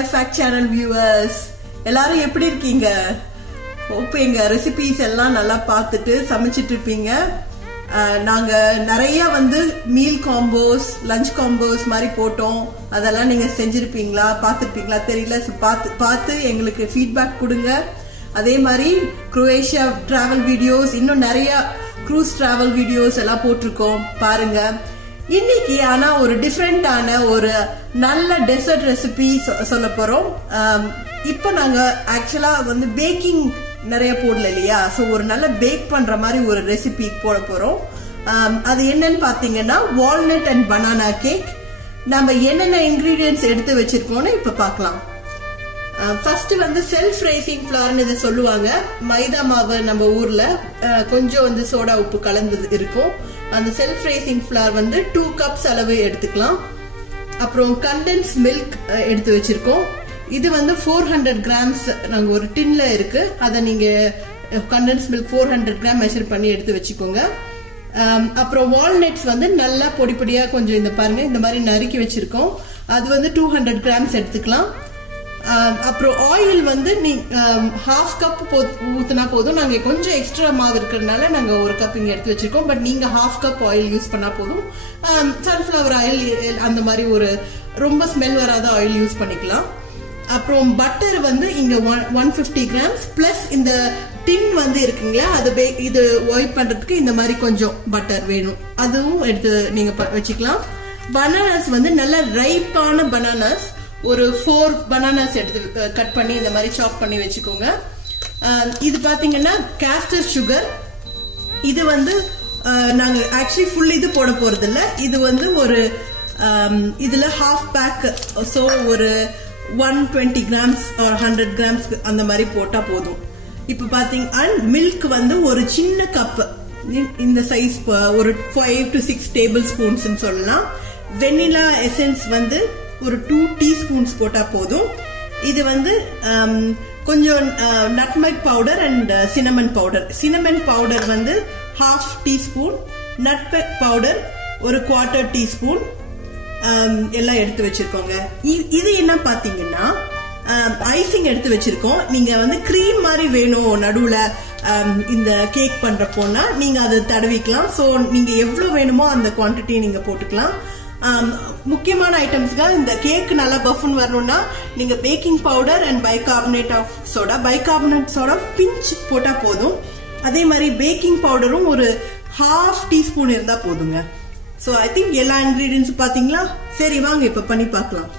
Life Hack Channel viewers, எல்லாரும் எப்படி இருக்கீங்க? hope எங்க ரெசிபீஸ் எல்லாம் நல்லா பார்த்துட்டு சமைச்சிட்டு இருப்பீங்க. நாங்க நிறைய வந்து மீல் காம்போஸ், லஞ்ச் காம்போஸ் மாதிரி போட்டோம். அதெல்லாம் நீங்க செஞ்சிருப்பீங்களா, பார்த்துருப்பீங்களா தெரியல. பார்த்து எங்களுக்கு ஃபீட்பேக் கொடுங்க. அதே மாதிரி குரோவேஷியா டிராவல் வீடியோஸ், இன்னும் நிறைய க்ரூஸ் டிராவல் வீடியோஸ் எல்லாம் போட்டிருக்கோம், பாருங்க. இன்னைக்கு ஆனா ஒரு டிஃப்ரெண்டான ஒரு நல்ல டெசர்ட் ரெசிபி சொல்ல போறோம். இப்போ நாங்க ஆக்சுவலா வந்து பேக்கிங் நிறைய போடல இல்லையா, ஸோ ஒரு நல்ல பேக் பண்ற மாதிரி ஒரு ரெசிபி போட போறோம். அது என்னன்னு பாத்தீங்கன்னா வால்நட் அண்ட் பனானா கேக். நம்ம என்னென்ன இன்கிரீடியன்ட்ஸ் எடுத்து வச்சிருக்கோம்னு இப்ப பார்க்கலாம். ஃபர்ஸ்ட் வந்து செல்ஃப் ரைசிங் ஃபிளவர்னு இதை சொல்லுவாங்க. மைதா மாவு நம்ம ஊர்ல கொஞ்சம் வந்து சோடா உப்பு கலந்தது இருக்கும். அந்த செல்ஃப் ரைசிங் ஃபிளவர் வந்து 2 கப்ஸ் அளவு எடுத்துக்கலாம். அப்புறம் கண்டென்ஸ் மில்க் எடுத்து வச்சிருக்கோம். இது வந்து 400 கிராம்ஸ் நாங்க ஒரு டின்ல இருக்கு. அதை நீங்க கண்டென்ஸ் மில்க் 400 கிராம் மெஷர் பண்ணி எடுத்து வச்சுக்கோங்க. அப்புறம் வால்நட்ஸ் வந்து நல்லா பொடி பொடியா கொஞ்சம் இந்த பாருங்க இந்த மாதிரி நறுக்கி வச்சிருக்கோம். அது வந்து 200 கிராம்ஸ் எடுத்துக்கலாம். அப்புறம் ஆயில் வந்து ½ கப் ஊத்துனா போதும். நாங்க கொஞ்சம் எக்ஸ்ட்ரா மாவு இருக்கிறதுனால நாங்க 1 கப் இங்க எடுத்து வச்சிருக்கோம். பட் நீங்க ½ கப் ஆயில் யூஸ் பண்ணா போதும். சன்ஃபிளவர் ஆயில் அந்த மாதிரி ஒரு ரொம்ப ஸ்மெல் வராத ஆயில் யூஸ் பண்ணிக்கலாம். அப்புறம் பட்டர் வந்து இங்க 150 கிராம்ஸ் பிளஸ் இந்த டின் வந்து இருக்குங்களா, அது இது ஒயிட் பண்றதுக்கு இந்த மாதிரி கொஞ்சம் பட்டர் வேணும், அதுவும் எடுத்து நீங்க வச்சுக்கலாம். பனானாஸ் வந்து நல்ல ரைப்பான பனானாஸ், ஒரு 4 பனானாஸ் எடுத்து கட் பண்ணி இந்த மாதிரி சாப் பண்ணி வச்சுக்கோங்க. இது பாத்தீங்கன்னா கேஸ்டர் சுகர். இது வந்து நாங்க ஆக்சுவலி ஃபுல் இது போட போறது இல்ல. இது வந்து ஒரு இதுல ½ பேக், சோ ஒரு 120 கிராம்ஸ் or 100 கிராம்ஸ் அந்த மாதிரி போட்டா போதும். இப்ப பாத்தீங்க, அண்ட் மில்க் வந்து ஒரு சின்ன கப், இந்த சைஸ் ஒரு 5 to 6 டேபிள் ஸ்பூன்ஸ் சொல்லலாம். வெனிலா எசன்ஸ் வந்து ஒரு 2 டீஸ்பூன்ஸ் போட்டா போதும். இது வந்து கொஞ்சம் nutmeg powder and cinnamon powder. Cinnamon powder வந்து ½ டீஸ்பூன், நட்மெக் பவுடர் ஒரு 1/4 டீஸ்பூன் எல்லாம் எடுத்து வச்சிருக்கோங்க. இது என்ன பாத்தீங்கன்னா ஐசிங் எடுத்து வச்சிருக்கோம். நீங்க வந்து கிரீம் மாதிரி வேணும் நடுவுல இந்த கேக் பண்றப்போனா நீங்க அதை தடவிக்கலாம். சோ நீங்க எவ்வளவு வேணுமோ அந்த குவான்டிட்டி நீங்க போட்டுக்கலாம். முக்கியமான ஐட்டம்ஸ்கள், இந்த கேக் நல்லா பஃபன் வரணும்னா நீங்க baking powder and bicarbonate of soda, bicarbonate soda pinch போட்டா போதும். அதே மாதிரி பேக்கிங் பவுடரும் ஒரு ½ டீஸ்பூன் இருந்தா போதுங்க. சோ ஐ திங்க் எல்லா இன்கிரீடியன்ஸ் பாத்தீங்களா. சரி வாங்க இப்ப பண்ணி பார்க்கலாம்.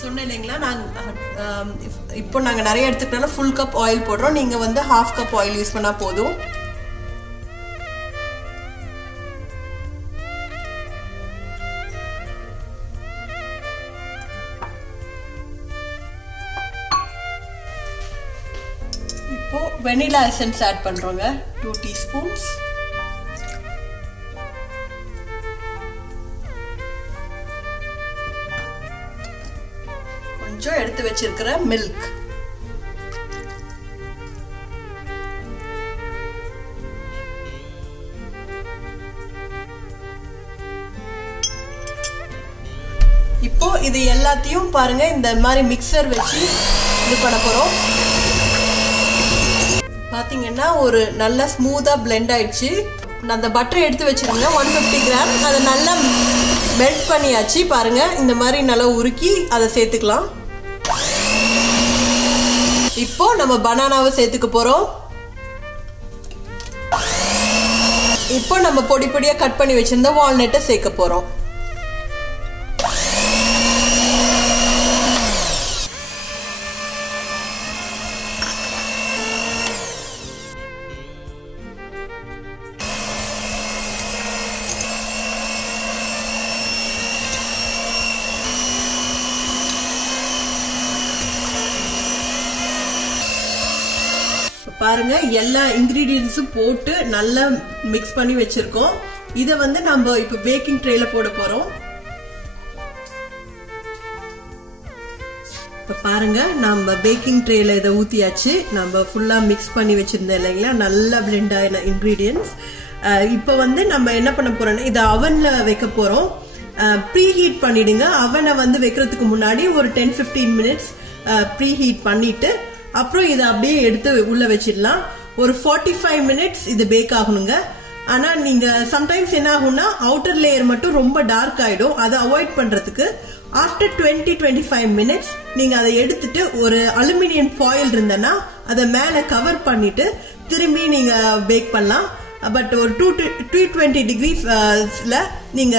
சொன்னேன் இல்லைங்களா, இப்போ நாங்க நிறைய எடுத்துக்கிட்டாலும் ஃபுல் கப் ஆயில் போடுறோம். நீங்க வந்து ½ கப் ஆயில் யூஸ் பண்ணா போதும். இப்போ வெனிலா எசன்ஸ் ஆட் பண்றோங்க, 2 டீஸ்பூன்ஸ். கொஞ்சம் எடுத்து வச்சிருக்கிற மில்க், இப்போ இது எல்லாத்தையும் பாருங்க இந்த மாதிரி மிக்சர் வச்சு இது பண்ண போறோம். பாத்தீங்கன்னா ஒரு நல்ல ஸ்மூத்தா பிளெண்ட் ஆயிடுச்சு. அந்த பட்டர் எடுத்து வச்சிருங்க 150 கிராம். அதை நல்லா மெல்ட் பண்ணியாச்சு. பாருங்க இந்த மாதிரி நல்லா உருக்கி அதை சேர்த்துக்கலாம். இப்போ நம்ம பனானாவை சேர்த்துக்க போறோம். இப்போ நம்ம பொடி பொடியா கட் பண்ணி வச்சிருந்த வால்நட்டை சேர்க்க போறோம். பாருங்க எல்லா இன்கிரீடியன்ட்ஸும் போட்டு நல்லா மிக்ஸ் பண்ணி வச்சிருக்கோம். இத வந்து நம்ம இப்ப பேக்கிங் ட்ரேல போட போறோம். இப்ப பாருங்க நம்ம பேக்கிங் ட்ரேல இத ஊத்தியாச்சு. நம்ம ஃபுல்லா மிக்ஸ் பண்ணி வச்சிருந்தோம் இல்லைங்களா, நல்லா பிளெண்ட் ஆன இன்கிரீடியன்ட்ஸ். இப்ப வந்து நம்ம என்ன பண்ண போறோம்னா இத அவன்ல வைக்க போறோம். ப்ரீ ஹீட் பண்ணிடுங்க. அவனை வந்து வைக்கிறதுக்கு முன்னாடி ஒரு 10-15 மினிட்ஸ் ப்ரீ ஹீட் பண்ணிட்டு அப்புறம் இதை அப்படியே எடுத்து உள்ள வச்சிடலாம். ஒரு 45 மினிட்ஸ் இது பேக் ஆகணுங்க. ஆனா நீங்க சம்டைம்ஸ் என்ன ஆகும்னா அவுட்டர் லேயர் மட்டும் ரொம்ப டார்க் ஆயிடும். அதை அவாய்ட் பண்றதுக்கு ஆஃப்டர் 20-25 மினிட்ஸ் நீங்க அதை எடுத்துட்டு ஒரு அலுமினியம் ஃபாயில் இருந்தனா அதை மேல கவர் பண்ணிட்டு திரும்பி நீங்க பேக் பண்ணலாம். பட் ஒரு 220 டிகிரிஸ்ல நீங்க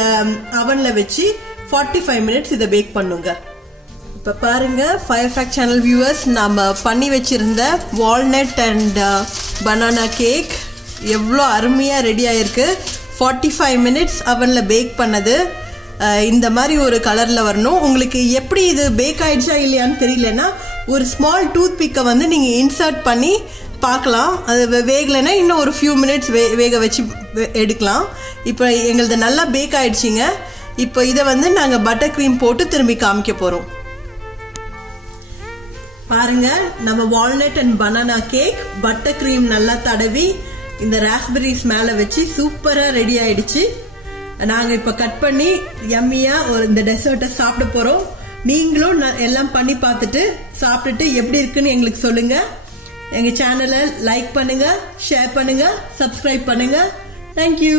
அவன்ல வச்சு 45 மினிட்ஸ் இதை பேக் பண்ணுங்க. இப்ப பாருங்க ஃபயர்ஃபேக்ட் சேனல் வியூவர்ஸ், நம்ம பண்ணி வச்சிருந்த வால்நட் அண்ட் பனானா கேக் எவ்வளோ அருமையா ரெடி ஆயிருக்கு. 45 மினிட்ஸ் அவன்ல பேக் பண்ணது. இந்த மாதிரி ஒரு கலர்ல வரணும். உங்களுக்கு எப்படி இது பேக் ஆயிடுச்சா இல்லையான்னு தெரியலன்னா ஒரு ஸ்மால் டூத் பிக்கை வந்து நீங்க இன்சர்ட் பண்ணி பார்க்கலாம். அது வேகலைன்னா இன்னும் ஒரு ஃபியூ மினிட்ஸ் வேக வச்சு எடுக்கலாம். இப்போ எங்களது நல்லா பேக் ஆயிடுச்சுங்க. இப்போ இதை வந்து நாங்கள் பட்டர் க்ரீம் போட்டு திரும்பி காமிக்க போகிறோம். பாருங்க நம்ம walnut and banana cake butter cream நல்லா தடவி இந்த ராஸ்பெரிஸ் மேலே வச்சு சூப்பராக ரெடி ஆயிடுச்சு. நாங்கள் இப்போ கட் பண்ணி யம்மியா இந்த டெசர்ட்டை சாப்பிட போகிறோம். நீங்களும் எல்லாம் பண்ணி பார்த்துட்டு சாப்பிட்டுட்டு எப்படி இருக்குன்னு எங்களுக்கு சொல்லுங்க. எங்க சேனலை லைக் பண்ணுங்க, ஷேர் பண்ணுங்க, சப்ஸ்கிரைப் பண்ணுங்க. தேங்க்யூ.